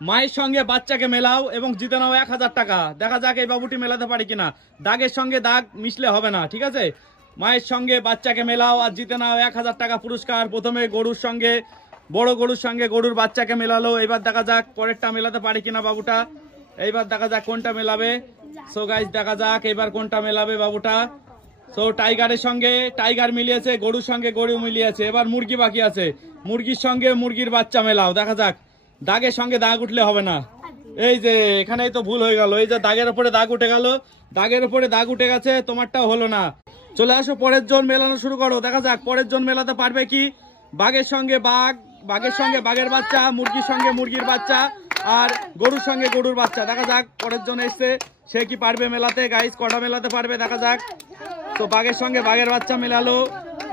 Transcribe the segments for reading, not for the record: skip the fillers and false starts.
মায়ের সঙ্গে বাচ্চাকে মেলাও এবং জিতে নাও 1000 টাকা। দেখা যাক এই বাবুটি মেলাতে পারে কিনা। দাগের সঙ্গে দাগ মিশলে হবে না, ঠিক আছে? মায়ের সঙ্গে বাচ্চাকে মেলাও আর জিতে নাও 1000 টাকা পুরস্কার। প্রথমে গরুর সঙ্গে বড় গরুর সঙ্গে গরুর বাচ্চাকে মেলালো। এবার দেখা যাক পরেরটা মেলাতে পারে কিনা বাবুটা। এইবার দেখা যাক কোনটা মেলাবে। সো গাইস দেখা যাক এবার কোনটা মেলাবে বাবুটা। সো টাইগারের সঙ্গে টাইগার মিলিয়েছে, গরুর সঙ্গে গরু মিলিয়েছে। এবার মুরগি বাকি আছে, মুরগির সঙ্গে মুরগির বাচ্চা মেলাও। দেখা যাক দাগের সঙ্গে দাগ উঠলে হবে না। এই যে এখানেই তো ভুল হয়ে গেল, এই যে দাগের উপরে দাগ উঠে গেল, দাগের উপরে দাগ উঠে গেছে, তোমারটাও হলো না। চলে আসো পরের জন মেলানো শুরু করো। দেখা যাক পরের জন মেলাতে পারবে কি। বাঘের সঙ্গে বাঘ, বাঘের সঙ্গে বাঘের বাচ্চা, মুরগির সঙ্গে মুরগির বাচ্চা আর গরুর সঙ্গে গরুর বাচ্চা। দেখা যাক পরের জন এসছে, সে কি পারবে মেলাতে। গাইস কটা মেলাতে পারবে দেখা যাক। তো বাঘের সঙ্গে বাঘের বাচ্চা মেলালো,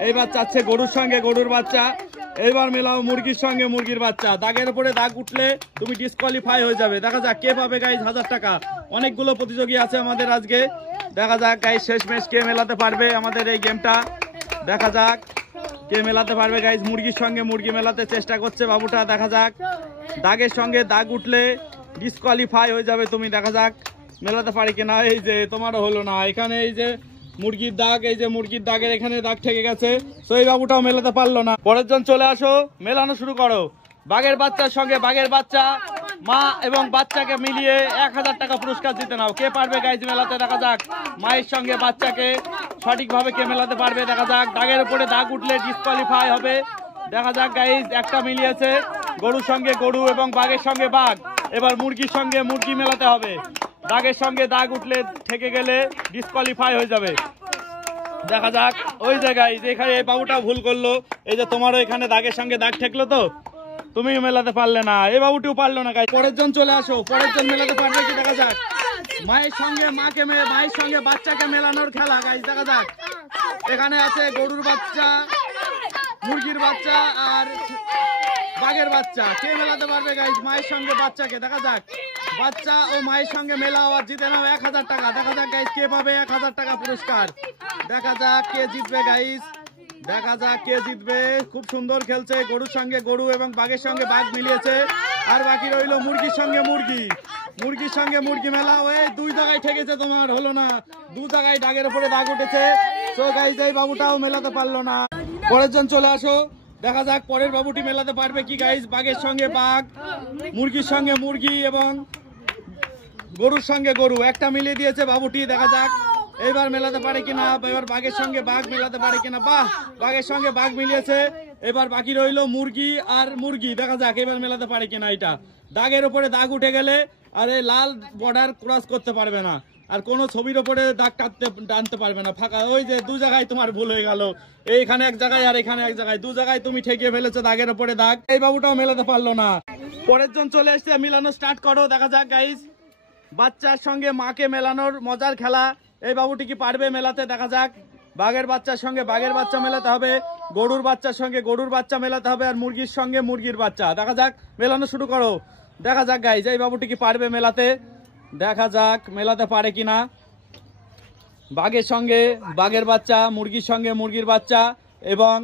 এইবার চাচ্ছে গরুর সঙ্গে গরুর বাচ্চা। এইবার মেলাও মুরগির সঙ্গে মুরগির বাচ্চা। দাগের উপরে দাগ উঠলে তুমি ডিসকোয়ালিফাই হয়ে যাবে। দেখা যাক কে পাবে গাইস 1000 টাকা। অনেকগুলো প্রতিযোগী আছে আমাদের আজকে। দেখা যাক গাইস শেষমেশ কে মেলাতে পারবে আমাদের এই গেমটা। দেখা যাক কে মেলাতে পারবে গাইস। মুরগির সঙ্গে মুরগি মেলাতে চেষ্টা করছে বাবুটা। দেখা যাক দাগের সঙ্গে দাগ উঠলে ডিসকোয়ালিফাই হয়ে যাবে তুমি। দেখা যাক মেলাতে পারি কিনা। এই যে তোমারও হলো না, এখানে এই যে মুরগির দাগ, এই যে মুরগির দাগের এখানে দাগ ঠেকে গেছে। তো এই বাবুটাও মেলাতে পারলো না। পরের জন চলে আসো, মেলানো শুরু করো। বাঘের বাচ্চার সঙ্গে বাঘের বাচ্চা, মা এবং বাচ্চাকে মিলিয়ে 1000 টাকা পুরস্কার জিতে নাও। কে পারবে গাইজ মেলাতে। দেখা যাক মায়ের সঙ্গে বাচ্চাকে সঠিকভাবে কে মেলাতে পারবে। দেখা যাক দাগের উপরে দাগ উঠলে ডিসকোয়ালিফাই হবে। দেখা যাক গাইজ একটা মিলিয়েছে, গরুর সঙ্গে গরু এবং বাঘের সঙ্গে বাঘ। এবার মুরগির সঙ্গে মুরগি মেলাতে হবে। দাগের সঙ্গে দাগ উঠলে থেকে গেলে ডিসকোয়ালিফাই হয়ে যাবে। দেখা যাক ওই জায়গায় এখানে এই বাবুটা ভুল করলো। এই যে তোমারও এখানে দাগের সঙ্গে দাগ ঠেকলো, তো তুমি মেলাতে পারলে না, এই বাবুটিও পারলো না। গাই পরের জন চলে আসো, পরের জন মেলাতে পারবে কি দেখা যাক। মায়ের সঙ্গে মায়ের সঙ্গে বাচ্চাকে মেলানোর খেলা গাইজ। দেখা যাক এখানে আছে গরুর বাচ্চা, মুরগির বাচ্চা আর বাঘের বাচ্চা। কে মেলাতে পারবে গাইজ মায়ের সঙ্গে বাচ্চাকে। দেখা যাক বাচ্চা ও মায়ের সঙ্গে মেলাও আর জিতে নাও 1000 টাকা। দেখা যাক গাইজ কে পাবে 1000 টাকা পুরস্কার। দেখা যাক কে জিতবে গাইজ, দেখা যাক কে জিতবে। খুব সুন্দর খেলছে, গরুর সঙ্গে গরু এবং বাঘের সঙ্গে বাঘ মিলিয়েছে। আর বাকি রইল মুরগির সঙ্গে মুরগি, মুরগির সঙ্গে মুরগি মেলাও। এই দুই জায়গায় ঠেকেছে, তোমার হলো না, দু জায়গায় দাগের উপরে দাগ উঠেছে। তো গাইজ এই বাবুটাও মেলাতে পারলো না। পরের জন চলে আসো, দেখা যাক পরের বাবুটি মেলাতে পারবে কি গাইজ। বাঘের সঙ্গে বাঘ, মুরগির সঙ্গে মুরগি এবং গরুর সঙ্গে গরু একটা মিলিয়ে দিয়েছে বাবুটি। দেখা যাক এবার মেলাতে পারে কিনা। এবার বাঘের সঙ্গে বাঘ মেলাতে পারে কিনা। বাহ, বাঘের সঙ্গে বাঘ মিলিয়েছে। এবার বাকি রইল মুরগি আর মুরগি। দেখা যাক এবার মেলাতে পারে কিনা। এটা দাগের উপরে দাগ উঠে গেলে আর এই লাল বর্ডার ক্রস করতে পারবে না, আর কোন ছবির উপরে দাগ টানতে পারবে না। ফাঁকা ওই যে দু জায়গায় তোমার ভুল হয়ে গেল, এইখানে এক জায়গায় আর এখানে এক জায়গায়, দু জায়গায় তুমি ঠেকিয়ে ফেলেছো দাগের উপরে দাগ। এই বাবুটাও মেলাতে পারলো না। পরের জন চলে এসছে, মিলানো স্টার্ট করো। দেখা যাক গাইজ বাচ্চার সঙ্গে মাকে মেলানোর মজার খেলা। এই বাবুটি কি পারবে মেলাতে। দেখা যাক বাঘের বাচ্চার সঙ্গে বাঘের বাচ্চা মেলাতে হবে, গরুর বাচ্চার সঙ্গে গরুর বাচ্চা মেলাতে হবে আর মুরগির সঙ্গে মুরগির বাচ্চা। দেখা যাক মেলানো শুরু করো। দেখা যাক গাইজ এই বাবুটি কি পারবে মেলাতে। দেখা যাক মেলাতে পারে কিনা। বাঘের সঙ্গে বাঘের বাচ্চা, মুরগির সঙ্গে মুরগির বাচ্চা এবং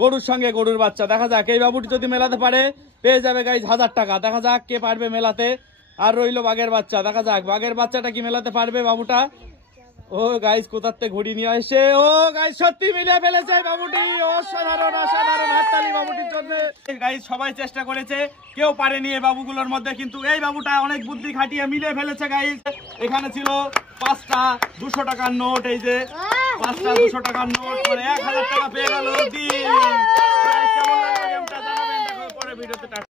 গরুর সঙ্গে গরুর বাচ্চা। দেখা যাক এই বাবুটি যদি মেলাতে পারে পেয়ে যাবে গাইজ 1000 টাকা। দেখা যাক কে পারবে মেলাতে। আর রইল বাঘের বাচ্চা। দেখা যাক বাঘের বাচ্চাটা কি মেলাতে পারবে বাবুটা। ও গাইজ কোথাতে ঘুড়ি নিয়ে আসে। ও গাইজ সত্যি মিলিয়ে ফেলেছে বাবুটি। অসাধারণ অসাধারণ, হাততালি বাবুটির জন্য। গাইজ সবাই চেষ্টা করেছে, কেউ পারেনি এই বাবুগুলোর মধ্যে, কিন্তু এই বাবুটা অনেক বুদ্ধি খাটিয়ে মিলিয়ে ফেলেছে গাইজ। এখানে ছিল 5টা 200 টাকার নোট, এই যে 5টা 200 টাকার নোট করে 1000 টাকা পেয়ে গেল।